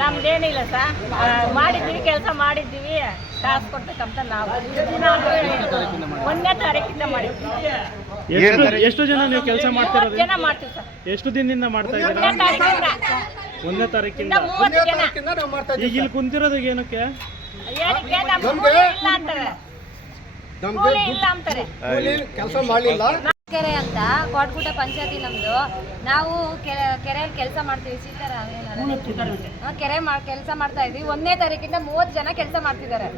ನಮ್ದೇನಿಲ್ಲ ಸರ್, ಮಾಡಿದ್ದೀವಿ, ಕೆಲಸ ಮಾಡಿದ್ದೀವಿ, ಕಾಸು ಕೊಡ್ಬೇಕಂತ ನಾವು 1ನೇ ತಾರೀಕಿಂದ ಮಾಡಿದ್ದೀವಿ. ಎಷ್ಟು ಜನ ನೀವು ಕೆಲಸ ಮಾಡ್ತಿರೋದು? ಜನ ಮಾಡ್ತೀವಿ ಸರ್. ಎಷ್ಟು ದಿನದಿಂದ ಮಾಡ್ತಾ ಇದ್ದೀರಾ? 1ನೇ ತಾರೀಕಿಂದ. ಈಗ ಇಲ್ಲಿ ಕುಂತಿರೋದು ಏನಕ್ಕೆ? ಕೆಲಸ ಮಾಡಲಿಲ್ಲ. ಕೆರೆ ಅಂತ ಕೋಟಗುಡ್ಡ ಪಂಚಾಯತಿ ನಮ್ದು. ನಾವು ಕೆರೆಯಲ್ಲಿ ಕೆಲಸ ಮಾಡ್ತೀವಿ. ಕೆರೆ ಕೆಲಸ ಮಾಡ್ತಾ ಇದ್ವಿ. 1ನೇ ತಾರೀಕಿಂದ 30 ಜನ ಕೆಲಸ ಮಾಡ್ತಿದ್ದಾರೆ.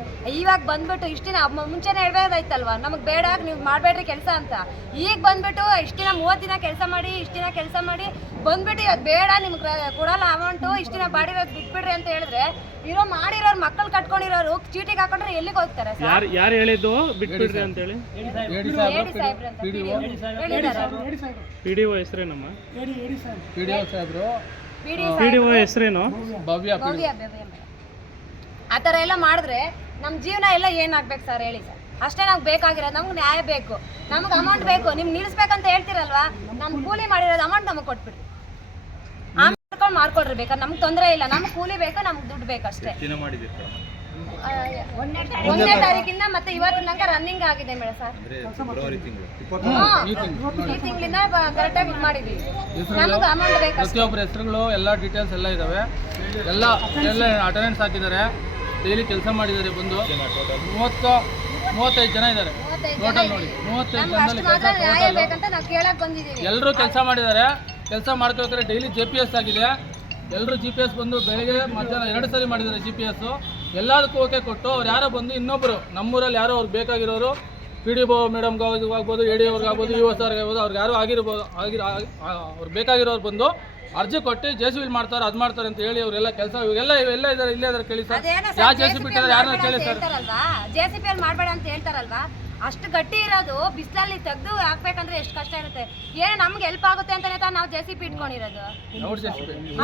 ಇವಾಗ ಬಂದ್ಬಿಟ್ಟು ಇಷ್ಟಿನ ಮುಂಚೆನೇ ಹೇಳ್ಬೇಕಾಯ್ತಲ್ವಾ, ನಮಗೆ ಬೇಡ ನೀವು ಮಾಡಬೇಡ್ರಿ ಕೆಲಸ ಅಂತ. ಈಗ ಬಂದ್ಬಿಟ್ಟು ಇಷ್ಟಿನ 30 ದಿನ ಕೆಲಸ ಮಾಡಿ, ಇಷ್ಟಿನ ಕೆಲಸ ಮಾಡಿ ಬಂದ್ಬಿಟ್ಟು ಇವತ್ತು ಬೇಡ ನಿಮ್ಗೆ ಕೊಡಲ್ಲ ಅಮೌಂಟು, ಇಷ್ಟಿನ ಬಾಡಿರೋದು ಬಿಟ್ಬಿಡ್ರಿ ಅಂತ ಹೇಳಿದ್ರೆ ಮಾಡಿರೋರು ಮಕ್ಕಳು ಕಟ್ಕೊಂಡಿರೋರು ಚೀಟಿಗೆ ಹಾಕೊಂಡ್ರೆ ಎಲ್ಲಿಗೆ ಹೋಗ್ತಾರೆ? ಯಾರು ಹೇಳಿದ್ದು ಬಿಟ್ಬಿಡ್ರಿ ಅಂತ ಹೇಳಿ? ಪಿಡಿಒ ಹೆಸರೇನಮ್ಮ? ಪಿಡಿಒ ಹೆಸರೇನು? ಭವ್ಯ. ಆ ಥರ ಎಲ್ಲ ಮಾಡಿದ್ರೆ ನಮ್ಮ ಜೀವನ ಎಲ್ಲ ಏನಾಗ್ಬೇಕು ಸರ್ ಹೇಳಿ ಸರ್? ಅಷ್ಟೇ ನಮ್ಗೆ ಬೇಕಾಗಿರೋದು. ನಮ್ಗೆ ನ್ಯಾಯ ಬೇಕು, ನಮ್ಗೆ ಅಮೌಂಟ್ ಬೇಕು. ನಿಮ್ಗೆ ನಿಲ್ಲಿಸ್ಬೇಕಂತ ಹೇಳ್ತಿರಲ್ವಾ, ನಮ್ಗೆ ಕೂಲಿ ಮಾಡಿರೋದು ಅಮೌಂಟ್ ನಮಗೆ ಕೊಟ್ಬಿಡಿ, ಮಾಡ್ಕೊಡ್ರಿ. ಬೇಕಾದ್ರೆ ನಮ್ಗೆ ತೊಂದರೆ ಇಲ್ಲ, ನಮ್ಗೆ ಕೂಲಿ ಬೇಕು, ನಮ್ಗೆ ದುಡ್ಡು ಬೇಕಷ್ಟೇ. 1ನೇ ತಾರೀಕಿಂದ ಮತ್ತೆ ಇವತ್ತಿನ ತನಕ ರನ್ನಿಂಗ್ ಆಗಿದೆ ಮೇಡಮ್ ಸರ್. ಈ ತಿಂಗಳಿಂದ ಕರೆಕ್ಟಾಗಿ ಇದು ಮಾಡಿದ್ದೀವಿ. ನಮ್ಗೆ ಅಮೌಂಟ್ ಬೇಕು. ಪ್ರತಿಯೊಬ್ಬರ ಹೆಸರುಗಳು ಎಲ್ಲ ಡೀಟೇಲ್ಸ್ ಎಲ್ಲ ಇದಾವೆ. ಎಲ್ಲ ಅಟೆಂಡೆನ್ಸ್ ಹಾಕಿದ್ದಾರೆ, ಡೈಲಿ ಕೆಲಸ ಮಾಡಿದ್ದಾರೆ. ಬಂದು 35 ಜನ ಇದ್ದಾರೆ ಟೋಟಲ್. ನೋಡಿ 35 ಜನದಲ್ಲಿ ಎಲ್ಲರೂ ಕೆಲಸ ಮಾಡಿದ್ದಾರೆ. ಕೆಲಸ ಮಾಡ್ಕೋಬೇಕಾದ್ರೆ ಡೈಲಿ GPS ಆಗಿದೆ. ಎಲ್ಲರೂ GPS ಬಂದು ಬೆಳಗ್ಗೆ ಮಧ್ಯಾಹ್ನ 2 ಸರಿ ಮಾಡಿದ್ದಾರೆ. GPS ಎಲ್ಲದಕ್ಕೂ ಓಕೆ ಕೊಟ್ಟು ಅವ್ರು ಯಾರೋ ಬಂದು ಇನ್ನೊಬ್ಬರು ನಮ್ಮೂರಲ್ಲಿ ಯಾರೋ ಅವ್ರಿಗೆ ಬೇಕಾಗಿರೋರು PDO ಮೇಡಮ್ಗೆ ಆಗ್ಬೋದು, AD ಅವ್ರಿಗಾಗ್ಬೋದು, EO ಸರ್ಗೆ ಆಗ್ಬೋದು, ಅವ್ರಿಗೆ ಯಾರು ಅವ್ರು ಬೇಕಾಗಿರೋರು ಬಂದು ಅರ್ಜಿ ಕೊಟ್ಟು JCB ಮಾಡ್ತಾರೆ, ಅದು ಮಾಡ್ತಾರೆ ಅಂತ ಹೇಳಿ ಅವರೆಲ್ಲ ಕೆಲಸ ಇವೆಲ್ಲ ಇದ್ದಾರೆ. ಇಲ್ಲೇ ಇದ್ದಾರೆ, ಕೇಳಿ ಸರ್. ಯಾವ JCB ಬಿಟ್ಟಿದ್ದಾರೆ ಯಾರನ್ನ ಕೇಳಿ ಸರ್. JCB ಅಲ್ಲಿ ಮಾಡಬೇಡ ಅಂತ ಹೇಳ್ತಾರಲ್ವಾ, ಅಷ್ಟು ಗಟ್ಟಿ ಇರೋದು ಬಿಸಿಲಲ್ಲಿ ತೆಗೆದು ಹಾಕ್ಬೇಕಂದ್ರೆ ಎಷ್ಟು ಕಷ್ಟ ಇರುತ್ತೆ. ಏನೋ ನಮ್ಗೆ ಹೆಲ್ಪ್ ಆಗುತ್ತೆ ಅಂತಾನೆ ನಾವು JCB ಇಟ್ಕೊಂಡಿರೋದು.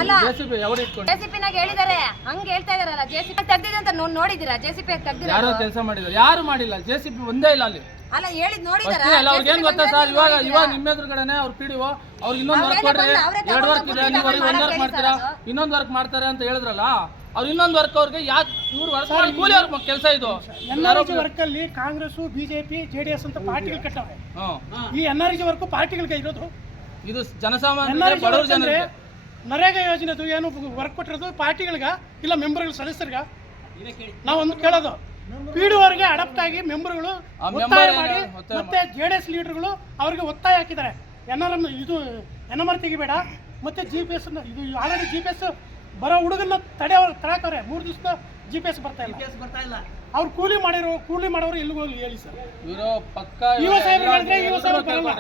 ಅಲ್ಲ JCB ನಾಗ ಹೇಳಿದಾರೆ, ಹಂಗೆ ಹೇಳ್ತಾ ಇದಾರಲ್ಲ. JCB ತೆಗ್ದಿದೆ ಅಂತ ನೋಡಿದೀರಾ? JCB ತೆಗ್ದಿಲ್ಲ, ಯಾರು ಕೆಲಸ ಮಾಡಿದ್ದಾರೆ? ಯಾರು ಮಾಡಿಲ್ಲ. JCB ಒಂದೇ ಇಲ್ಲ ಅಲ್ಲಿ. ಅಲ್ಲ ಹೇಳಿದ್ ನೋಡಿದಾರೆ. ಅವ್ರಿಗೆ ಏನ್ ಗೊತ್ತಾ ಸರ್, ಇವಾಗ ನಿಮ್ಮ ಎದುರುಗಡೆನೆ ಅವ್ರು PDO ಅವ್ರಿಗೆ ಇನ್ನೊಂದು ವರ್ಕ್ ಕೊಡ್ರಿ, 2 ವರ್ಕ್ ಇದೆ, ನೀವು 1 ವರ್ಕ್ ಮಾಡ್ತೀರಾ, ಇನ್ನೊಂದು ವರ್ಕ್ ಮಾಡ್ತಾರೆ ಅಂತ ಹೇಳಿದ್ರಲ್ಲ. ಅವ್ರು ಇನ್ನೊಂದು ವರ್ಕ್ ಅವ್ರಿಗೆ ಯಾಕೆ ಇವ್ರು ವರ್ಕ್ ಕೂಲಿ ಅವ್ರ ಕೆಲಸ ಇದು. NRG ವರ್ಕ್ ಅಲ್ಲಿ ಕಾಂಗ್ರೆಸ್, BJP, JDS ಅಂತ ಪಾರ್ಟಿಗಳು ಕಟ್ಟವೆ. ಈ NRG ವರ್ಕ್ ಪಾರ್ಟಿಗಳಿಗೆ ಇರೋದು. ಇದು ಜನಸಾಮಾನ್ಯ ಬಡವರ ಜನರಿಗೆ ನರೇಗಾ ಯೋಜನೆದು ಏನು ವರ್ಕ್ ಕೊಟ್ಟಿರೋದು ಪಾರ್ಟಿಗಳಿಗೆ ಇಲ್ಲ ಮೆಂಬರ್ಗಳ ಸದಸ್ಯರಿಗೆ. ನಾವೊಂದು ಕೇಳೋದು, PDOವರೆಗೆ ಅಡಾಪ್ಟ್ ಆಗಿ ಮೆಂಬರ್ಗಳು ಒತ್ತಾಯ ಮಾಡಿ ಮತ್ತೆ JDS ಲೀಡರ್ಗಳು ಅವ್ರಿಗೆ ಒತ್ತಾಯ ಹಾಕಿದ್ದಾರೆ. NMR ತೆಗಿಬೇಡ, ಮತ್ತೆ GPS ಇದು ಆಲ್ರೆಡಿ GPS ಬರೋ ಹುಡುಗನ್ನ ತಡೆಯವ್ರೆ 3 ದಿವಸದ GPS ಬರ್ತಾ ಇಲ್ಲ. ಅವ್ರು ಕೂಲಿ ಮಾಡೋರು ಎಲ್ಲಿಗೆ ಹೋಗಿ ಹೇಳಿ ಸರ್? EO ಸಾಹೇಬ್ರು ಹೇಳಿದ್ರೆ EO ಸಾಹೇಬ್ರು ಬರಲ್ಲ,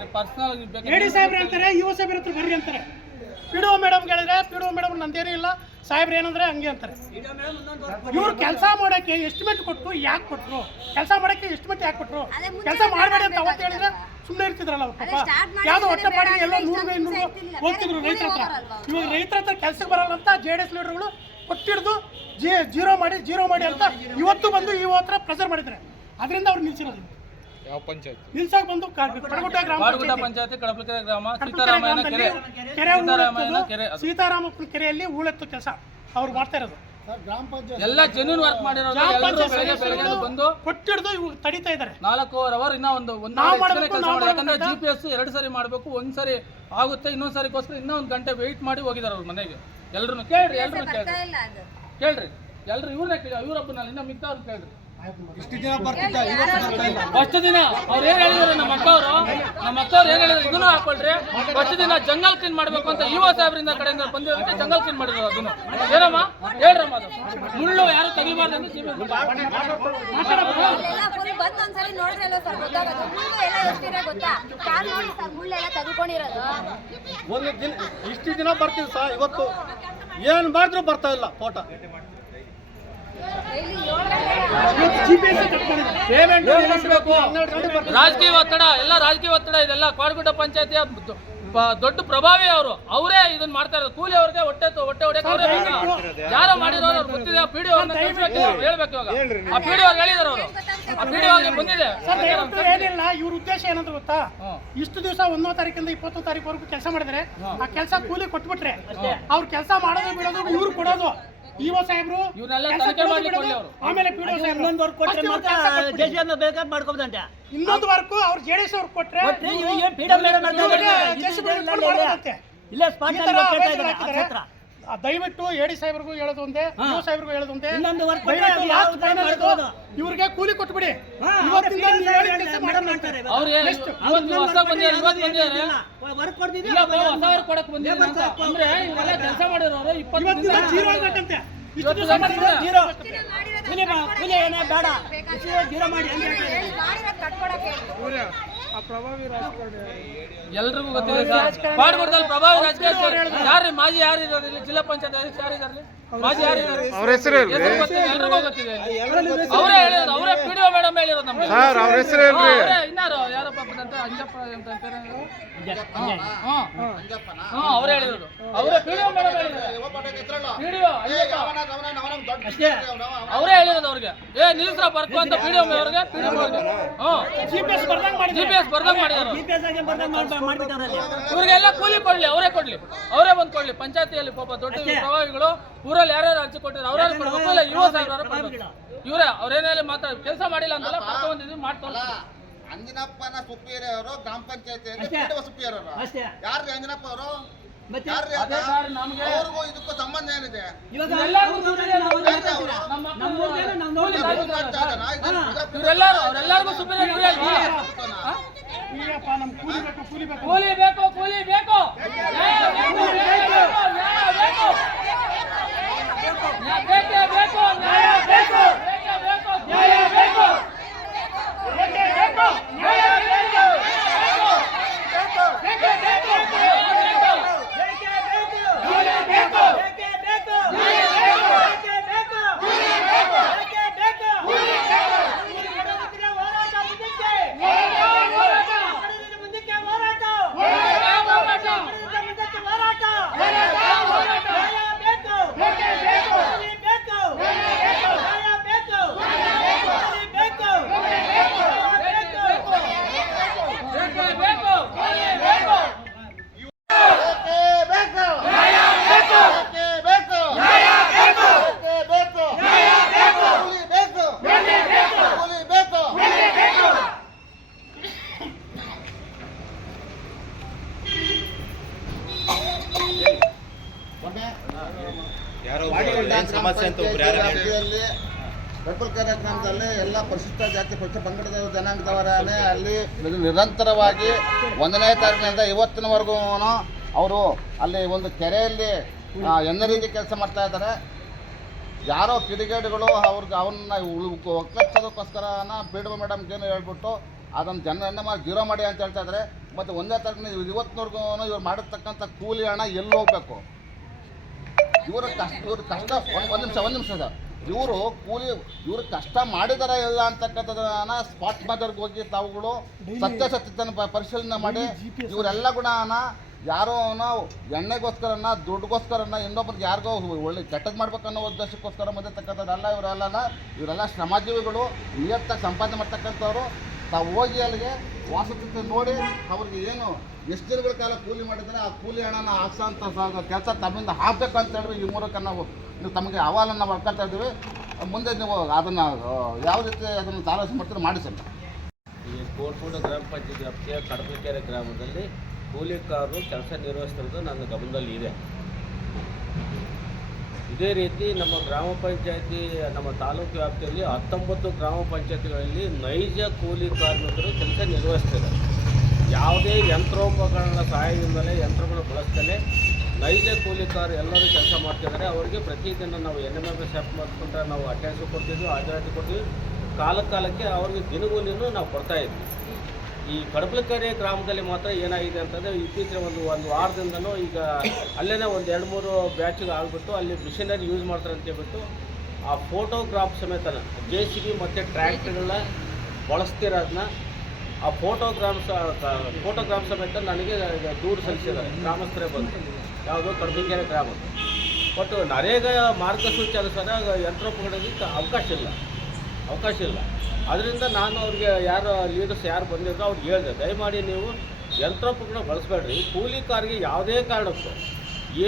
AD ಸಾಹೇಬ್ರು ಹೇಳ್ತಾರೆ EO ಸಾಹೇಬ್ರ ಹತ್ರ ಬರ್ರಿ ಅಂತಾರೆ. PDO ಮೇಡಮ್ ಹೇಳಿದ್ರೆ PDO ಮೇಡಮ್ ನಂದೇನೇ ಇಲ್ಲ ಸಾಹೇಬ್ರು ಏನಂದ್ರೆ ಹಂಗೆ ಅಂತಾರೆ. ಇವ್ರು ಕೆಲಸ ಮಾಡೋಕ್ಕೆ ಎಸ್ಟಿಮೇಟ್ ಕೊಟ್ಟು ಯಾಕೆ ಕೊಟ್ಟರು? ಕೆಲಸ ಮಾಡೋಕ್ಕೆ ಎಸ್ಟಿಮೇಟ್ ಯಾಕೆ ಕೊಟ್ಟರು? ಕೆಲಸ ಮಾಡಬೇಡಿ ಅಂತ ಅವತ್ತು ಹೇಳಿದ್ರೆ ಸುಮ್ಮನೆ ಇರ್ತಿದ್ರಲ್ಲ ಅವ್ರು. ಪಾಪ ಯಾವುದೋ ಹೊಟ್ಟೆ ಪಾಡಿ ಎಲ್ಲೋ 100-200 ಹೋಗ್ತಿದ್ರು ರೈತರ ಹತ್ರ. ಇವಾಗ ರೈತರ ಹತ್ರ ಕೆಲ್ಸಕ್ಕೆ ಬರಲ್ಲ ಅಂತ JDS ಲೀಡರ್ಗಳು ಕೊಟ್ಟಿಡ್ದು ಜೀರೋ ಮಾಡಿ ಅಂತ ಇವತ್ತು ಬಂದು ಇವ ಹತ್ರ ಪ್ರೆಸರ್ ಮಾಡಿದ್ದಾರೆ. ಅದರಿಂದ ಅವ್ರು ನಿಲ್ಸಿರೋದು. ನಿಲ್ಸಾಕ್ ಬಂದು ಕಡಗುಡ್ಡ ಪಂಚಾಯತಿ ಕಡಪಲಕೆರೆ ಗ್ರಾಮ ಸೀತಾರಾಮಪ್ಪನ ಕೆರೆಯಲ್ಲಿ ಹೂಳೆತ್ತು ಕೆಲಸ ಅವ್ರು ಮಾಡ್ತಾ ಇರೋದು. ಎಲ್ಲ ಜೆನ್ಯೂನ್ ವರ್ಕ್ ಮಾಡಿರೋದು ಬಂದು ಕೊಟ್ಟಿಡ್ದು ಇವ್ರು ತಡಿತಾ ಇದ್ದಾರೆ. 4 ಅವರ್ ಇನ್ನ ಒಂದು ಯಾಕಂದ್ರೆ GPS 2 ಸರಿ ಮಾಡ್ಬೇಕು, 1 ಸರಿ ಆಗುತ್ತೆ, ಇನ್ನೊಂದ್ ಸರಿಗೋಸ್ಕರ ಇನ್ನೂ 1 ಗಂಟೆ ವೆಯ್ಟ್ ಮಾಡಿ ಹೋಗಿದ್ದಾರೆ ಅವ್ರ ಮನೆಗೆ. ಎಲ್ರು ಕೇಳ್ರಿ, ಎಲ್ರು ಇವ್ರನ್ನೇ ಕೇಳಿ, ಇವ್ರೊಬ್ಬನಲ್ಲಿ ಇನ್ನ ಮಿಕ್ಕವ್ರು ಕೇಳ್ರಿ. ಫಸ್ಟ್ ದಿನ ಅವ್ರು ಏನ್ ಹೇಳಿದಾರೆ, ನಮ್ಮ ಅಕ್ಕವ್ರು ಏನ್ ಹೇಳಿದ್ರು, ಇದನ್ನು ಹಾಕೊಳ್ರಿ. ಫಸ್ಟ್ ದಿನ ಜಂಗಲ್ ಕ್ಲೀನ್ ಮಾಡ್ಬೇಕು ಅಂತ EO ಸಾಹೇಬ್ರಿಂದ ಕಡೆಯಿಂದ ಬಂದಿರೋದಕ್ಕೆ ಜಂಗಲ್ ಕ್ಲೀನ್ ಮಾಡಿದ್ರು. ಅದನ್ನು ಏನಮ್ಮ ಹೇಳ್ರಮ್ಮ, ಅದು ಮುಳ್ಳು ಯಾರು ತೆಗಿಬಾರ್ದು ಅಂತ ಬಂದೊಂದ್ಸರಿ ನೋಡಿದ್ರೆ ಸರ್ ಗೊತ್ತಾಗೋದು. ಮುಳ್ಳು ಎಲ್ಲ ಎಷ್ಟಿದೆ ಗೊತ್ತಾ? ಮುಳ್ಳೆಲ್ಲ ತೆಗೆದುಕೊಂಡಿರೋದು ಒಂದು ದಿನ ಇಷ್ಟು ದಿನ ಬರ್ತೀವಿ ಸರ್, ಇವತ್ತು ಏನು ಮಾಡಿದ್ರು ಬರ್ತಾ ಇಲ್ಲ ಫೋಟೋ. ಪೇಮೆಂಟ್ ರಾಜಕೀಯ ಒತ್ತಡ, ಎಲ್ಲ ರಾಜಕೀಯ ಒತ್ತಡ, ಇದೆಲ್ಲ ಕೋಟಗುಡ್ಡ ಪಂಚಾಯತಿಯ ದೊಡ್ಡ ಪ್ರಭಾವಿ ಅವರು. ಅವರೇ ಇದನ್ನ ಮಾಡ್ತಾ ಇರೋದು. ಕೂಲಿ ಅವ್ರಿಗೆ ಹೊಟ್ಟೆ ಹೊಡೆಯಕ್ಕೆ ಅವರೇ ಯಾರೋ ಮಾಡಿರೋರು ಅವ್ರು ಗೊತ್ತಿದೆ. ಪಿಡಿ ಅವ್ರನ್ನ ಹೇಳ್ಬೇಕು ಇವಾಗ. ಆ ಪಿಡಿ ಅವ್ರು ಹೇಳಿದಾರೆ, ಅವರು ಆ ಪಿಡಿ ಅವ್ರಿಗೆ ಬಂದಿದೆ. ಏನಿಲ್ಲ, ಇವ್ರ ಉದ್ದೇಶ ಏನಂತ ಗೊತ್ತಾ, ಇಷ್ಟು ದಿವಸ 1ನೇ ತಾರೀಕಿಂದ 20ನೇ ತಾರೀಕುವರೆಗೂ ಕೆಲಸ ಮಾಡಿದ್ರೆ ಆ ಕೆಲಸ ಕೂಲಿ ಕೊಟ್ಬಿಟ್ರೆ ಅವ್ರು ಕೆಲಸ ಮಾಡೋದು ಬಿಡೋದು ಇವ್ರು ಕೊಡೋದು. ಇಒ ಸಾಹೇಬ್ರು ಇವನ್ನೆಲ್ಲ ತನಿಖೆ ಮಾಡ್ಲಿಕ್ಕೆ ಕೊಡ್ಲಿ ಅವರು. ಆಮೇಲೆ ಪಿಡಿಒ ಸಾಹೇಬ್ರು ಇನ್ನೊಂದು ವರ್ಕ್ ಅವ್ರು ಜೆಡಿಎಸ್ ಅವ್ರು ಕೊಟ್ರೆ ದಯವಿಟ್ಟು ಎಡಿ ಸಾಹೇಬ್ರಿಗೂ ಹೇಳೋದು ಒಂದೇ, ಇಒ ಸಾಹೇಬ್ರಿಗೂ ಹೇಳೋದು ಒಂದೇ, ಇವ್ರಿಗೆ ಕೂಲಿ ಕೊಟ್ಬಿಡಿ. ಇವತ್ತಿಂದ ನೀವು ಹೇಳಿದ ಕೆಲಸ ಮಾಡ್ತಾರೆ. ಅವ್ರಿಗೆ ಇವತ್ತು ಹೊಸ ಬಂದಿದ್ದಾರೆ, ಇವತ್ತು ಬಂದಿದ್ದಾರೆ, ಹೊಸ ವರ್ಕ್ ಕೊಡಕ್ ಬಂದಿದ್ದಾರೆ ಅಂತ. ಅಂದ್ರೆ ಇವರೆಲ್ಲ ಕೆಲಸ ಮಾಡಿರೋರು 20 ದಿನ ಜೀರೋ ಆಗ್ಬೇಕಂತೆ. ಎಲ್ರಿಗೂ ಗೊತ್ತಿದೆ ಸರ್. ಕೋಟಗುಡ್ಡದಲ್ಲಿ ಪ್ರಭಾವಿ ರಾಜಕೀಯ ಯಾರು ಮಾಜಿ ಯಾರಿದ್ದಾರೆ ಇಲ್ಲಿ? ಜಿಲ್ಲಾ ಪಂಚಾಯತ್ ಅಧ್ಯಕ್ಷ ಯಾರಿದ್ದಾರೆ? ಮಾಜಿ ಯಾರಿದ್ದಾರೆ? ಅವ್ರ ಹೆಸರು ಗೊತ್ತಿದೆ, ಎಲ್ರಿಗೂ ಗೊತ್ತಿದೆ. ಅವರೇ ಹೇಳಿರೋದು, ಅವರೇ ಪಿಡಿಒ ಮೇಡಮ್ ಹೇಳಿರೋದು ನಮ್ಗೆ. ಸರ್ ಅವ್ರ ಹೆಸರು ಇನ್ನಾರು ಯಾರಪ್ಪ ಅಂತ ಅಂಜಪ್ಪ ಅಂತ ಅವರೇ ಹೇಳಿರೋದು. ಅವರೇ ಪಿಡಿಒ ಮೇಡಮ್ ಹೇಳಿರೋದು. ಪಿಡಿಒ ಅವರೇ ಹೇಳಿರೋದು ಅವ್ರಿಗೆ. ನಿಲ್ಸ್ರ ಬರ್ಕು ಅಂತ ಪಿಡಿಒ ಅವ್ರಿಗೆ. GPS ಬರ್ದಂಗ್ ಮಾಡಿದ್ದಾರೆ. ಇವ್ರಿಗೆಲ್ಲ ಕೂಲಿ ಕೊಡ್ಲಿ, ಅವರೇ ಕೊಡ್ಲಿ, ಅವರೇ ಬಂದು ಕೊಡ್ಲಿ. ಪಂಚಾಯತಿಯಲ್ಲಿ ಪಾಪ ದೊಡ್ಡ ಪ್ರಭಾವಿಗಳು ಊರಲ್ಲಿ ಯಾರ್ಯಾರು ಅರ್ಜಿ ಕೊಟ್ಟಿದ್ರು ಅವ್ರು ಕೊಡ್ಬೇಕು. ಇವ ಸಾಹೇಬ್ರು ಕೊಡ್ಬೇಕು. ಇವರೇ ಅವ್ರೇನೇಲಿ ಮಾತಾಡ ಕೆಲಸ ಮಾಡಿಲ್ಲ ಅಂತಲ್ಲ, ಕರ್ಕೊಂಡು ಬಂದಿದ್ವಿ ಮಾಡ್ಕೊಂಡು. ಅಂಜನಪ್ಪನ ಸುಪ್ರಿಯರ್ ಅವರು ಗ್ರಾಮ ಪಂಚಾಯತಿ ಸುಪ್ರಿಯರ್ ಅವರು ಯಾರು? ಅಂಜನಪ್ಪ ಅವರು ಅದೇ ಸರ್, ನಮ್ಗೆ ಅವ್ರಿಗೂ ಇದಕ್ಕೂ ಸಂಬಂಧ ಏನಿದೆ? ಇವರೆಲ್ಲರೂ ಅವರೆಲ್ಲರಿಗೂ ಸುಪ್ರೀಂ ಕೂಲಿ ಬೇಕು, ಕೂಲಿ ಬೇಕು, ಬೇಕೇ ಬೇಕು, ನ್ಯಾಯ ಬೇಕು, ಬೇಕೇ ಬೇಕು, ನ್ಯಾಯ ಬೇಕು, ಬೇಕೇ ಬೇಕು, ನ್ಯಾಯ ಬೇಕು, ಬೇಕೇ ಬೇಕು, ಬೆಟ್ಟಲ್ಕೆರೆ ಗ್ರಾಮದಲ್ಲಿ ಎಲ್ಲ ಪರಿಶಿಷ್ಟ ಜಾತಿ ಪರಿಶಿಷ್ಟ ಪಂಗಡದ ಜನಾಂಗದವರೇ ಅಲ್ಲಿ ನಿರಂತರವಾಗಿ 1ನೇ ತಾರೀಕಿನಿಂದ ಇವತ್ತಿನವರೆಗೂ ಅವರು ಅಲ್ಲಿ ಒಂದು ಕೆರೆಯಲ್ಲಿ ಎನ್ನರೀತಿ ಕೆಲಸ ಮಾಡ್ತಾ ಇದ್ದಾರೆ. ಯಾರೋ ಕಿಡಿಗೇಡಿಗಳು ಅವನ್ನ ಒಕ್ಕಲಿಸೋದಕ್ಕೋಸ್ಕರನ ಪಿಡಿಒ ಮೇಡಮ್ಗೇನು ಹೇಳ್ಬಿಟ್ಟು ಅದನ್ನು ಜನರನ್ನ ಜೀರೋ ಮಾಡಿ ಅಂತ ಹೇಳ್ತಾ ಇದ್ದಾರೆ. ಮತ್ತು 1ನೇ ತಾರೀಕಿನ ಇವತ್ತಿನವರೆಗೂ ಇವ್ರು ಮಾಡಿರ್ತಕ್ಕಂಥ ಕೂಲಿ ಹಣ ಎಲ್ಲಿ ಹೋಗ್ಬೇಕು? ಇವ್ರ ಕಷ್ಟ ಒಂದು ನಿಮಿಷ ಸರ್, ಇವರು ಕಷ್ಟ ಮಾಡಿದಾರ ಇಲ್ಲ ಅಂತಕ್ಕಂಥದ್ದನ್ನ ಸ್ಪಾಟ್ ಮಾದರ್ಗೆ ಹೋಗಿ ತಾವುಗಳು ಸತ್ಯಾಸತ್ಯತೆಯನ್ನು ಪರಿಶೀಲನೆ ಮಾಡಿ ಇವರೆಲ್ಲ ಗುಣನ ಯಾರೋ ಎಣ್ಣೆಗೋಸ್ಕರನ ದುಡ್ಡುಗೋಸ್ಕರನ ಇನ್ನೊಬ್ರಿಗೆ ಯಾರಿಗೋ ಒಳ್ಳೆ ಕೆಟ್ಟದ್ದು ಮಾಡ್ಬೇಕನ್ನೋ ಉದ್ದೇಶಕ್ಕೋಸ್ಕರ ಬಂದಿರ್ತಕ್ಕಂಥದ್ದಲ್ಲ. ಇವರೆಲ್ಲ ಶ್ರಮಜೀವಿಗಳು, ನಿಯತ್ತಾಗಿ ಸಂಪಾದನೆ ಮಾಡ್ತಕ್ಕಂಥವ್ರು. ತಾವು ಹೋಗಿ ಅಲ್ಲಿಗೆ ವಾಸಸ್ಥಿತಿ ನೋಡಿ ಅವ್ರಿಗೆ ಏನು ಎಷ್ಟು ದಿನಗಳ ಕಾಲ ಕೂಲಿ ಮಾಡಿದರೆ ಆ ಕೂಲಿ ಹಣನ ಹಾಕ್ಸೋಂಥ ಕೆಲಸ ತಮ್ಮಿಂದ ಹಾಕಬೇಕು ಅಂತ ಹೇಳಿ ಈ ಮೂಲಕ ನಾವು ತಮಗೆ ಅಹವಾಲನ್ನು ಮಾಡ್ಕೊಳ್ತಾ ಇದ್ದೀವಿ. ಮುಂದೆ ನೀವು ಅದನ್ನು ಯಾವ ರೀತಿ ಅದನ್ನು ಆಲೋಚನೆ ಮಾಡ್ತೀರಿ ಮಾಡಿ ಸರ್. ಈ ಕೋಟಗುಡ್ಡ ಗ್ರಾಮ ಪಂಚಾಯತ್ ವ್ಯಾಪ್ತಿಯ ಕಡಪಕೆರೆ ಗ್ರಾಮದಲ್ಲಿ ಕೂಲಿಕಾರರು ಕೆಲಸ ನಿರ್ವಹಿಸ್ತಿರೋದು ನನ್ನ ಗಮನದಲ್ಲಿ ಇದೆ. ಇದೇ ರೀತಿ ನಮ್ಮ ಗ್ರಾಮ ಪಂಚಾಯತಿ ನಮ್ಮ ತಾಲೂಕು ವ್ಯಾಪ್ತಿಯಲ್ಲಿ 19 ಗ್ರಾಮ ಪಂಚಾಯತಿಗಳಲ್ಲಿ ನೈಜ ಕೂಲಿ ಕಾರ್ಮಿಕರು ಕೆಲಸ ನಿರ್ವಹಿಸ್ತಿದ್ದಾರೆ. ಯಾವುದೇ ಯಂತ್ರೋಪಕರಣಗಳ ಸಹಾಯದಿಂದಲೇ ಯಂತ್ರಗಳು ಬಳಸ್ತಲೇ ನೈಜ ಕೂಲಿಕಾರ ಎಲ್ಲರೂ ಕೆಲಸ ಮಾಡ್ತಿದ್ದಾರೆ. ಅವರಿಗೆ ಪ್ರತಿದಿನ ನಾವು NMFS ಆ್ಯಪ್ ಮಾಡಿಕೊಂಡ್ರೆ ನಾವು ಅಟೆಂಡೆನ್ಸ್ ಕೊಡ್ತಿದ್ವಿ, ಹಾಜರಾತಿ ಕೊಡ್ತೀವಿ. ಕಾಲಕ್ಕೆ ಅವ್ರಿಗೆ ದಿನಗೂಲಿನೂ ನಾವು ಕೊಡ್ತಾಯಿದ್ವಿ. ಈ ಕಡಬಲಕೆರೆ ಗ್ರಾಮದಲ್ಲಿ ಮಾತ್ರ ಏನಾಗಿದೆ ಅಂತಂದರೆ ಇತ್ತೀಚಿನ ಒಂದು ವಾರದಿಂದನೂ ಈಗ ಅಲ್ಲೇ ಒಂದು 2-3 ಬ್ಯಾಚಿಗೆ ಆಗಿಬಿಟ್ಟು ಅಲ್ಲಿ ಮಿಷನರಿ ಯೂಸ್ ಮಾಡ್ತಾರೆ ಅಂತ ಹೇಳ್ಬಿಟ್ಟು ಆ ಫೋಟೋಗ್ರಾಫ್ ಸಮೇತ JCB ಮತ್ತು ಟ್ರ್ಯಾಕ್ಟರ್ಗಳನ್ನ ಬಳಸ್ತಿರೋದನ್ನ ಆ ಫೋಟೋಗ್ರಾಫ್ ಸಮೇತ ನನಗೆ ದೂರು ಸಲ್ಲಿಸಿದ್ದಾರೆ ಗ್ರಾಮಸ್ಥರೇ ಬಂದು, ಯಾವುದೋ ಕಡಬಲಕೆರೆ ಗ್ರಾಮ. ಬಟ್ ನರೇಗಾ ಮಾರ್ಗಸೂಚಿ ಅನುಸಾರ ಯಂತ್ರೋಪಕರಣಕ್ಕೆ ಅವಕಾಶ ಇಲ್ಲ. ಅದರಿಂದ ನಾನು ಅವ್ರಿಗೆ ಯಾರು ಲೀಡರ್ಸ್ ಯಾರು ಬಂದಿದ್ರು ಅವ್ರಿಗೆ ಹೇಳಿದೆ, ದಯಮಾಡಿ ನೀವು ಯಂತ್ರೋಪಕರಣ ಬಳಸಬೇಡ್ರಿ. ಕೂಲಿ ಕಾರ್ಗೆ ಯಾವುದೇ ಕಾರಣಕ್ಕೂ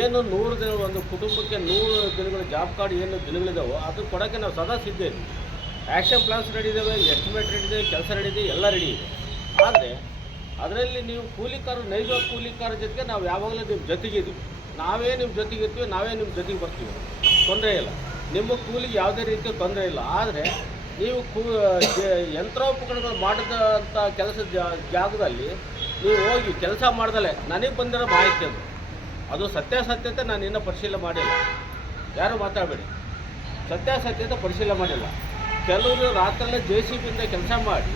ಏನು 100 ದಿನ ಒಂದು ಕುಟುಂಬಕ್ಕೆ 100 ದಿನಗಳ ಜಾಬ್ ಕಾರ್ಡ್ ಏನು ದಿನಗಳಿದಾವೋ ಅದು ಕೊಡೋಕ್ಕೆ ನಾವು ಸದಾ ಸಿದ್ಧ ಇದ್ದೀವಿ. ಆ್ಯಕ್ಷನ್ ಪ್ಲಾನ್ಸ್ ರೆಡಿ ಇದ್ದಾವೆ, ಎಸ್ಟಿಮೇಟ್ ರೆಡಿ ಇದೆ, ಕೆಲಸ ರೆಡಿ ಇದೆ, ಎಲ್ಲ ರೆಡಿ ಇದೆ. ಆದರೆ ಅದರಲ್ಲಿ ನೀವು ನೈಜ ಕೂಲಿಕಾರ ಜೊತೆಗೆ ನಾವು ಯಾವಾಗಲೂ ನಿಮ್ಮ ಜೊತೆಗಿದ್ದೀವಿ. ನಾವೇ ನಿಮ್ಮ ಜೊತೆಗಿರ್ತೀವಿ, ನಾವೇ ನಿಮ್ಮ ಜೊತೆಗೆ ಬರ್ತೀವಿ, ತೊಂದರೆ ಇಲ್ಲ. ನಿಮ್ಮ ಕೂಲಿಗೆ ಯಾವುದೇ ರೀತಿಯ ತೊಂದರೆ ಇಲ್ಲ. ಆದರೆ ನೀವು ಯಂತ್ರೋಪಕರಣಗಳು ಮಾಡಿದಂಥ ಕೆಲಸದ ಜಾಗದಲ್ಲಿ ನೀವು ಹೋಗಿ ಕೆಲಸ ಮಾಡ್ದಲೆ ನನಗೆ ಬಂದಿರೋ ಮಾಹಿತಿ ಅದು ಸತ್ಯಾಸತ್ಯತೆ ನಾನು ಇನ್ನೂ ಪರಿಶೀಲನೆ ಮಾಡಿಲ್ಲ. ಯಾರು ಮಾತಾಡಬೇಡಿ, ಸತ್ಯಾಸತ್ಯತೆ ಪರಿಶೀಲನೆ ಮಾಡಿಲ್ಲ. ಕೆಲವರು ರಾತ್ರಿಯಲ್ಲೇ JCBಯಿಂದ ಕೆಲಸ ಮಾಡಿ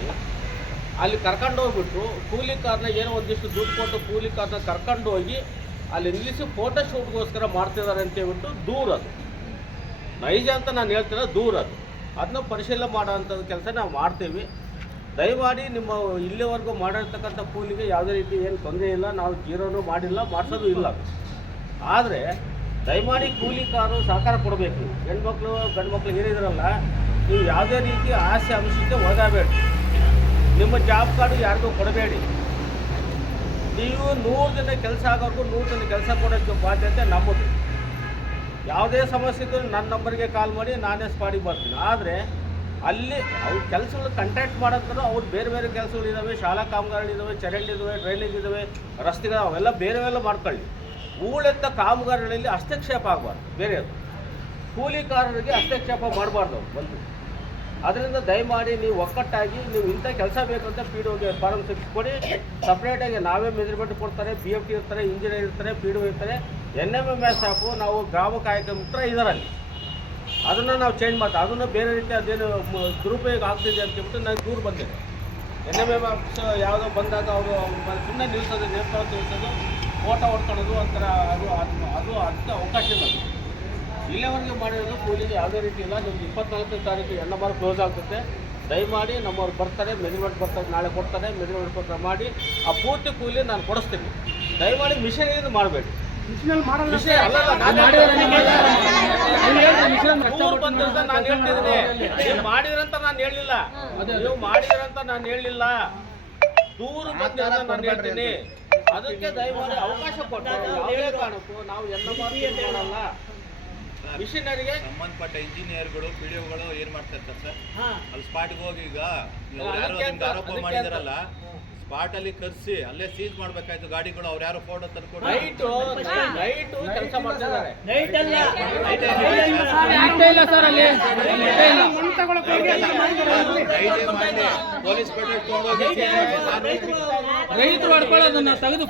ಅಲ್ಲಿ ಕರ್ಕೊಂಡು ಹೋಗ್ಬಿಟ್ಟು ಕೂಲಿ ಕಾರ್ನ ಏನೋ ಒಂದಿಷ್ಟು ದುಡ್ಡು ಕೊಟ್ಟು ಕೂಲಿ ಕಾರ್ನ ಕರ್ಕೊಂಡು ಹೋಗಿ ಅಲ್ಲಿ ನಿಲ್ಲಿಸಿ ಫೋಟೋ ಶೂಟ್ಗೋಸ್ಕರ ಮಾಡ್ತಿದ್ದಾರೆ ಅಂತ ಹೇಳ್ಬಿಟ್ಟು ದೂರ. ಅದು ನೈಜ ಅಂತ ನಾನು ಹೇಳ್ತಿರೋ ದೂರ. ಅದನ್ನ ಪರಿಶೀಲನೆ ಮಾಡೋವಂಥದ್ದು ಕೆಲಸ ನಾವು ಮಾಡ್ತೀವಿ. ದಯಮಾಡಿ ನಿಮ್ಮ ಇಲ್ಲಿವರೆಗೂ ಮಾಡಿರ್ತಕ್ಕಂಥ ಕೂಲಿಗೆ ಯಾವುದೇ ರೀತಿ ಏನು ತೊಂದರೆ ಇಲ್ಲ, ನಾವು ಜೀರೋನೂ ಮಾಡಿಲ್ಲ, ಮಾಡಿಸೋದು ಇಲ್ಲ. ಆದರೆ ದಯಮಾಡಿ ಕೂಲಿಕಾರರು ಸಹಕಾರ ಕೊಡಬೇಕು. ಹೆಣ್ಮಕ್ಳು ಗಂಡು ಮಕ್ಳು ಏನಿದ್ರಲ್ಲ, ನೀವು ಯಾವುದೇ ರೀತಿ ಆಸೆ ಅಂಶಕ್ಕೆ ಒಳಗಾಗಬೇಡಿ. ನಿಮ್ಮ ಜಾಬ್ ಕಾರ್ಡು ಯಾರಿಗೂ ಕೊಡಬೇಡಿ. ನೀವು 100 ದಿನ ಕೆಲಸ ಆಗೋರ್ಗೂ 100 ದಿನ ಕೆಲಸ ಕೊಡೋಕ್ಕೆ ಬಾಧ್ಯತೆ ನಮ್ಮದು. ಯಾವುದೇ ಸಮಸ್ಯೆ ಇದ್ದರೂ ನನ್ನ ನಂಬರ್ಗೆ ಕಾಲ್ ಮಾಡಿ, ನಾನೇ ಸ್ಪಾಟಿಗೆ ಬರ್ತೀನಿ. ಆದರೆ ಅಲ್ಲಿ ಅವ್ರ ಕೆಲಸಗಳು ಕಾಂಟ್ಯಾಕ್ಟ್ ಮಾಡೋಂಥದ್ದು ಅವ್ರು ಬೇರೆ ಕೆಲಸಗಳಿದ್ದಾವೆ, ಶಾಲಾ ಕಾಮಗಾರಿಗಳಿದ್ದಾವೆ, ಚರಂಡಿ ಇದ್ದಾವೆ, ಡ್ರೈನೇಜ್ ಇದ್ದಾವೆ, ರಸ್ತೆಗಳು, ಅವೆಲ್ಲ ಬೇರೆವೆಲ್ಲ ಮಾಡ್ಕೊಳ್ಳಿ. ಊಳೆತ್ತ ಕಾಮಗಾರಿಗಳಲ್ಲಿ ಹಸ್ತಕ್ಷೇಪ ಆಗಬಾರ್ದು. ಬೇರೆಯದು ಕೂಲಿಕಾರರಿಗೆ ಹಸ್ತಕ್ಷೇಪ ಮಾಡಬಾರ್ದು ಒಂದು. ಅದರಿಂದ ದಯಮಾಡಿ ನೀವು ಒಕ್ಕಟ್ಟಾಗಿ ನೀವು ಇಂಥ ಕೆಲಸ ಬೇಕು ಅಂತ PDOಗೆ ಫಾರಮ್ 6 ಕೊಡಿ. ಸಪ್ರೇಟಾಗಿ ನಾವೇ ಮೆಜರ್ಮೆಂಟ್ ಕೊಡ್ತಾರೆ, BFT ಇರ್ತಾರೆ, ಇಂಜಿನಿಯರ್ ಇರ್ತಾರೆ, PDO ಇರ್ತಾರೆ, NMMS ಸ್ಟಾಫು, ನಾವು ಗ್ರಾಮ ಕಾಯಕ ಮಿತ್ರ ಇದರಲ್ಲಿ. ಅದನ್ನು ನಾವು ಚೇಂಜ್ ಮಾಡ್ತೀವಿ. ಅದನ್ನು ಬೇರೆ ರೀತಿ ಅದೇನು ದುರುಪಯೋಗ ಆಗ್ತಿದೆ ಅಂತ ಹೇಳ್ಬಿಟ್ಟು ನಾನು ದೂರ ಬಂದಿದೆ. NMMS ಯಾವುದೋ ಬಂದಾಗ ಅವರು ಸುಮ್ಮನೆ ನಿಲ್ಲಿಸೋದು ಫೋಟೋ ಹೊಡ್ಕೊಳ್ಳೋದು ಒಂಥರ ಅದು ಅದಕ್ಕೆ ಅವಕಾಶ ಇಲ್ಲ. ಇಲ್ಲಿವರೆಗೆ ಮಾಡಿರೋದು ಕೂಲಿಗೆ ಯಾವುದೇ ರೀತಿ ಇಲ್ಲ. ನಿಮ್ಗೆ 24ನೇ ತಾರೀಕು NMR ಕ್ಲೋಸ್ ಆಗ್ತದೆ. ದಯಮಾಡಿ ನಮ್ಮವ್ರು ಬರ್ತಾರೆ, ಮೆಜರ್ಮೆಂಟ್ ಬರ್ತಾರೆ, ನಾಳೆ ಕೊಡ್ತಾರೆ, ಮೆಜರ್ಮೆಂಟ್ ಪತ್ರ ಮಾಡಿ ಆ ಪೂರ್ತಿ ಕೂಲಿ ನಾನು ಕೊಡಿಸ್ತೀನಿ. ದಯಮಾಡಿ ಮಿಷನ್ ಮಾಡಬೇಡಿ. ನಾನು ಹೇಳ್ತಿದ್ದೀನಿ, ನೀವು ಮಾಡಿದ್ರಂತ ನಾನು ಹೇಳಲಿಲ್ಲ, ನೀವು ಮಾಡಿದ್ರಂತ ನಾನು ಹೇಳಲಿಲ್ಲ, ದೂರು ಬಂದಿರ ನಾನು ಹೇಳ್ತೀನಿ. ಅದಕ್ಕೆ ದಯಮಾಡಿ ಅವಕಾಶ ಕೊಟ್ಟು ಯಾವುದೇ ಕಾರಣಕ್ಕೂ ನಾವು ಮಾಡಲ್ಲ. ಮಿಷನರಿಗೆ ಸಂಬಂಧಪಟ್ಟ ಇಂಜಿನಿಯರ್ಗಳು PDOಗಳು ಏನ್ ಮಾಡ್ತಾ ಇರ್ತಾರೆ ಸರ್, ಅಲ್ಲಿ ಸ್ಪಾಟ್ಗೆ ಹೋಗಿ ಈಗ ಆರೋಪ ಮಾಡಿದಾರಲ್ಲ, ಸ್ಪಾಟ್ ಅಲ್ಲಿ ಕರ್ಸಿ ಅಲ್ಲೇ ಸೀಜ್ ಮಾಡ್ಬೇಕಾಯ್ತು ಗಾಡಿಗಳು. ಅವ್ರು ಯಾರು ಫೋಟೋ ತಂದ್ಕೊಂಡು ಕೆಲಸ ಮಾಡ್ತಿದ್ದಾರೆ. ಪೊಲೀಸ್ ರೈತರು ಹೊಡ್ಕೊಳ್ಳೋದನ್ನ ತೆಗೆದು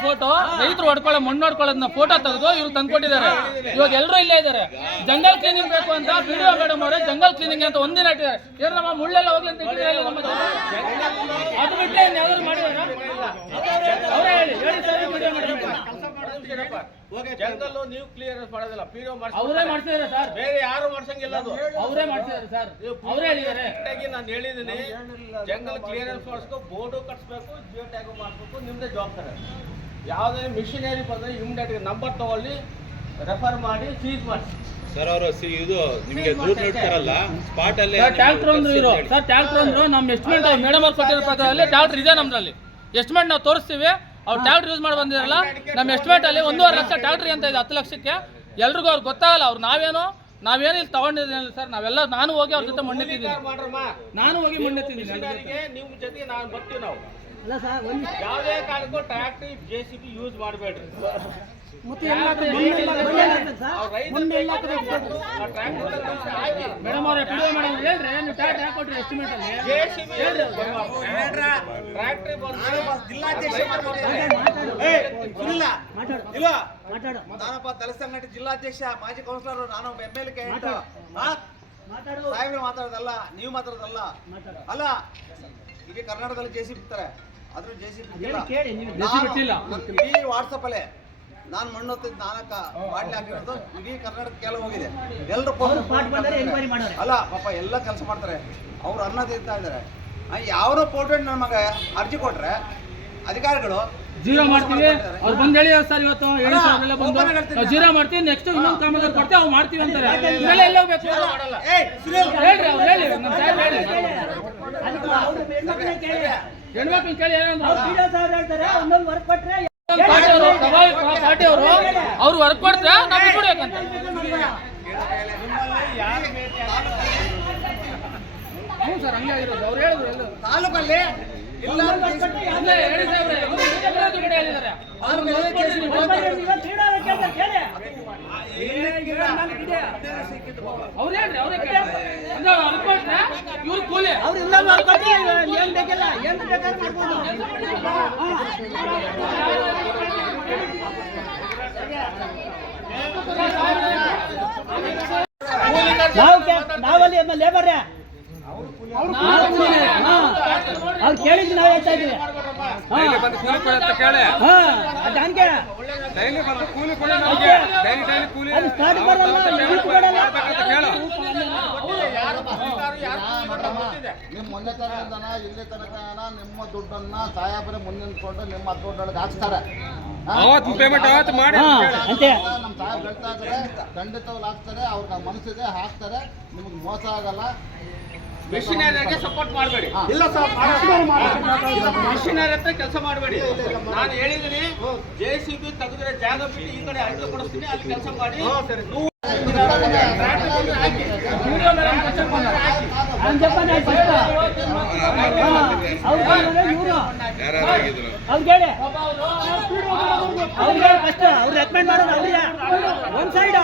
ರೈತರು ಹೊಡ್ಕೊಳ್ಳೋ ಮಣ್ಣು ಹೊಡ್ಕೊಳ್ಳೋದನ್ನ ಫೋಟೋ ತೆಗೆದು ಇವ್ರು ತಂದ್ಕೊಟ್ಟಿದ್ದಾರೆ. ಇವಾಗ ಎಲ್ಲರೂ ಇಲ್ಲೇ ಇದ್ದಾರೆ. ಜಂಗಲ್ ಕ್ಲೀನಿಂಗ್ ಬೇಕು ಅಂತ PDO ಮೇಡಮ್ ಅವರೇ ಜಂಗಲ್ ಕ್ಲೀನಿಂಗ್ ಅಂತ ಒಂದಿನ ಇಟ್ಟಿದ್ದಾರೆ. ಏನು ನಮ್ಮ ಮುಳ್ಳೆಲ್ಲ ಹೋಗ್ಲಿ ಅಂತ ಇಟ್ಟಿದ್ದಾರೆ. ನಮ್ಮ ಅದು ಬಿಟ್ಟರೆ ಯಾವ್ದಾದ್ರು ಮಾಡಿದಾರ ಅವರೇ ಹೇಳಿ ಜಂಗಲ್ಲು ನೀವು ಕ್ಲಿಯರೆನ್ಸ್ ಮಾಡೋದಿಲ್ಲ, PDO ಅವರೇ ಮಾಡ್ತಿದ್ದಾರೆ ಸರ್, ಬೇರೆ ಯಾರು ಮಾಡ್ಸಂಗಿಲ್ಲ. ಅದು ಅವರೇ ಮಾಡ್ತಿದ್ದಾರೆ ಸರ್, ಅವರೇ ಹೇಳಿದ್ದಾರೆ. ನಾನು ಹೇಳಿದ್ದೀನಿ, ಜಂಗಲ್ ಕ್ಲಿಯರೆನ್ಸ್ ಮಾಡಿಸ್ಕೊ, ಬೋರ್ಡು ಕಟ್ಸ್ಬೇಕು, ಜಿಯೋ ಟ್ಯಾಗು ಮಾಡಿಸ್ಬೇಕು, ನಿಮ್ಮದೇ ಜವಾಬ್ದಾರಿ. ಯಾವುದೇ ಮಿಷನರಿ ಬಂದರೆ ಇಮಿಡಿಯೇಟ್ ನಂಬರ್ ತಗೊಳ್ಳಿ, ರೆಫರ್ ಮಾಡಿ, ಸೀಸ್ ಮಾಡಿ. ಸರ್ ಅವರು ಇದು ನಿಮಗೆ ದೂರ ನೀಡ್ತಾರಲ್ಲ ಸ್ಪಾಟ್ ಅಲ್ಲಿ ಟ್ಯಾಕ್ಟರ್ ಅಂದ್ರು ನಮ್ಮ ಎಸ್ಟಿಮೇಟ್ ಮೇಡಮ್ ಅವ್ರು ಕೊಟ್ಟಿರೋ ಪ್ರಕಾರದಲ್ಲಿ ಟ್ಯಾಕ್ಟರ್ ಇದೆ. ನಮ್ಮಲ್ಲಿ ಎಸ್ಟಿಮೇಟ್ ನಾವು ತೋರಿಸ್ತೀವಿ. ಅವ್ರು ಟ್ಯಾಕ್ಟರ್ ಯೂಸ್ ಮಾಡಿ ಬಂದಿರಲ್ಲ. ನಮ್ಮ ಎಸ್ಟಿಮೇಟ್ ಅಲ್ಲಿ 1.5 ಲಕ್ಷ ಟ್ಯಾಕ್ಟ್ರಿ ಅಂತ ಇದೆ. 10 ಲಕ್ಷಕ್ಕೆ ಎಲ್ರಿಗೂ ಅವ್ರಿಗೆ ಗೊತ್ತಾಗಲ್ಲ. ನಾವೇನು ಇಲ್ಲಿ ತಗೊಂಡಿದ್ದೀವಿ ಸರ್, ನಾವೆಲ್ಲ ನಾನು ಹೋಗಿ ಅವ್ರ ಜೊತೆ ಮಣ್ಣೆತ್ತಿದ್ದೀನಿ. ನಾನು ಹೋಗಿ ಮಣ್ಣೆತ್ತಿದ್ದೀನಿ. ನಿಮ್ಮ ಜೊತೆ ನಾನು ಬರ್ತೀವಿ. ನಾವು ಯಾವುದೇ ಕಾರಣಕ್ಕೂ ಟ್ರ್ಯಾಕ್ಟರ್ JCB ಯೂಸ್ ಮಾಡಬೇಡ್ರಿ. ಮೇಡಮ್ ಅವ್ರ PDO ಮೇಡಮ್ ಹೇಳ್ರಿ, ನೀವು ಟ್ಯಾಕ್ಟರ್ ಯಾಕೆ ಕೊಟ್ರಿ ಎಸ್ಟಿಮೇಟ್ ಅಲ್ಲಿ? ನಾನಪ್ಪ ತಲಸಂಗಟ್ಟಿ ಜಿಲ್ಲಾಧ್ಯಕ್ಷ, ಮಾಜಿ ಕೌನ್ಸಿಲರ್, ನಾನು MLA ಸಾಹೇಬ್ರು ಮಾತಾಡೋದಲ್ಲ, ನೀವು ಮಾತಾಡೋದಲ್ಲ. ಅಲ್ಲ, ಈಗ ಕರ್ನಾಟಕದಲ್ಲಿ JCB ಇರ್ತಾರೆ, ಆದ್ರೂ ಜೆಸಿಬಿ ಬಿಟ್ಟಿಲ್ಲ. ಇಡೀ ವಾಟ್ಸಪ್ ಅಲ್ಲೇ ನಾನು ಮಣ್ಣು ಹೊತ್ತಿದ್ದು ನಾಲ್ಕ ಬಾಟ್ಲಿ ಹಾಕಿರೋದು ಇಡೀ ಕರ್ನಾಟಕಕ್ಕೆಲ್ಲ ಹೋಗಿದೆ. ಎಲ್ಲರೂ ಅಲ್ಲ ಪಾಪ ಎಲ್ಲ ಕೆಲಸ ಮಾಡ್ತಾರೆ, ಅವ್ರು ಅನ್ನ ತಿಂತಾ ಇದ್ದಾರೆ. ಯಾವ್ದೋ ಪೋರ್ಟ್ರೇಟ್ ನಮಗೆ ಅರ್ಜಿ ಕೊಟ್ರೆ ಅಧಿಕಾರಿಗಳು ಜೀರೋ ಮಾಡ್ತೀವಿ, ಅವ್ರು ಬಂದು ಹೇಳಿ ಸರ್ ಇವತ್ತು ಹೇಳಿ ಸರ್ ಎಲ್ಲ ಬಂದು ನಾವು ಜೀರೋ ಮಾಡ್ತೀವಿ, ನೆಕ್ಸ್ಟ್ ಇನ್ನೊಂದು ಕಾಮಗಾರಿ ಕೊಡ್ತೀವಿ ಅವ್ರು ಮಾಡ್ತೀವಿ ಅಂತಾರೆ. ಇವೆಲ್ಲ ಎಲ್ಲ ಹೋಗ್ಬೇಕು ಹೇಳ್ರಿ, ಅವ್ರು ಹೇಳಿ ನಮ್ಮ ಸಾಹೇಬ್ ಹೇಳಿ ಹೆಣ್ಮಕ್ಳು ಕೇಳಿ ಏನಂದ್ರು ಪಾರ್ಟಿ ಅವರು ಅವ್ರು ವರ್ಕ್ ಕೊಡ್ತಾರೆ ನಾವು ಬಿಟ್ಬಿಡ್ಬೇಕಂತ. ಹ್ಞೂ ಸರ್ ಹಂಗೆ ಆಗಿರೋದು ಅವ್ರು ಹೇಳಿದ್ರು ಎಲ್ಲ ತಾಲೂಕಲ್ಲಿ ಇಲ್ಲ ಹೇಳಿ ಸಾಹೇಬ್ರೆ ಹೇಳಿದ್ದಾರೆ. ಅವ್ರು ಹೇಳ್ರಿ ಅವರೇ ಅಂದ್ರೆ ವರ್ಕ್ ಕೊಟ್ರೆ ಇವ್ರು ಕೂಲಿ ನಾವಲ್ಲಿ ಲೇಬರ್ ಅವ್ರು ಕೇಳಿದ್ವಿ ನಾವು ಹೇಳ್ತಾ ಇದ್ವಿ. ನಿಮ್ಮ ಮೊನ್ನೆ ತನಕ ಇಲ್ಲಿ ತನಕ ನಿಮ್ಮ ದುಡ್ಡನ್ನ ಸಾಹೇಬರೇ ಮುಂದೆ ನಿಂತ್ಕೊಂಡು ನಿಮ್ಮ ಅಕೌಂಟ್ ಹಾಕ್ತಾರೆ. ನಮ್ಮ ಸಾಹೇಬ್ ಹೇಳ್ತಾ ಇದ್ದಾರೆ ಖಂಡಿತವಾಗ್ಲೂ ಹಾಕ್ತಾರೆ. ಅವ್ರ ಮನಸ್ಸಿದೆ ಹಾಕ್ತಾರೆ, ನಿಮ್ಗೆ ಮೋಸ ಆಗಲ್ಲ. ಮಿಷನರಿಗೆ ಸಪೋರ್ಟ್ ಮಾಡಬೇಡಿ. ಇಲ್ಲ ಸರ್, ಮಿಷನರಿ ಹತ್ರ ಕೆಲಸ ಮಾಡಬೇಡಿ. ನಾನು ಹೇಳಿದ್ದೀನಿ JCB ತೆಗೆದ್ರೆ ಜಾಗ ಬಿಟ್ಟು ಈ ಕಡೆ ಅಡ್ಡ ಕೊಡಿಸ್ತೀನಿ, ಅಲ್ಲಿ ಕೆಲಸ ಮಾಡಿ. ಅವ್ರು ರೆಕಮೆಂಡ್ ಮಾಡೋದು ಅವ್ರಿಗೆ ಒಂದ್ ಸೈಡ್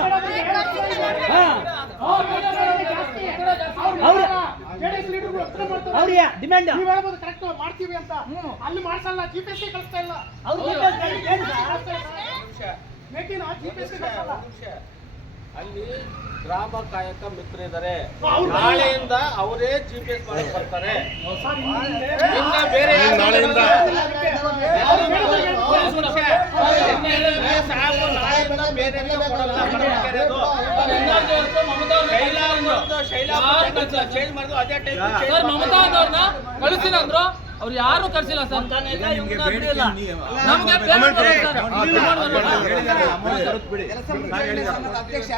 ಅವ್ರಿಗೆ ಡಿಮ್ಯಾಂಡ್ ಕರೆಕ್ಟ್ ಮಾಡ್ತೀವಿ ಅಂತ ಅಲ್ಲಿ ಮಾಡ್ಸಲ್ಲ, GPS ಕಳಿಸ್ತಾ ಇಲ್ಲ. ಅಲ್ಲಿ ಗ್ರಾಮ ಕಾಯಕ ಮಿತ್ರ ಇದ್ದಾರೆ, ನಾಳೆಯಿಂದ ಅವರೇ GPS ಮಾಡಕ್ ಬರ್ತಾರೆ. ಇನ್ನ ಬೇರೆ ನಾಳೆಯಿಂದ ಚೇಂಜ್ ಮಾಡಿದ್ರು ಅದೇ ಟೈಪ್ ಮಮತಾ ಅವ್ರನ್ನ ಕಳಿಸಿಲ್ಲ ಅಂದ್ರು, ಅವ್ರು ಯಾರು ಕಳ್ಸಿಲ್ಲ ಸರ್. ನಮ್ಗೆ ಅಧ್ಯಕ್ಷ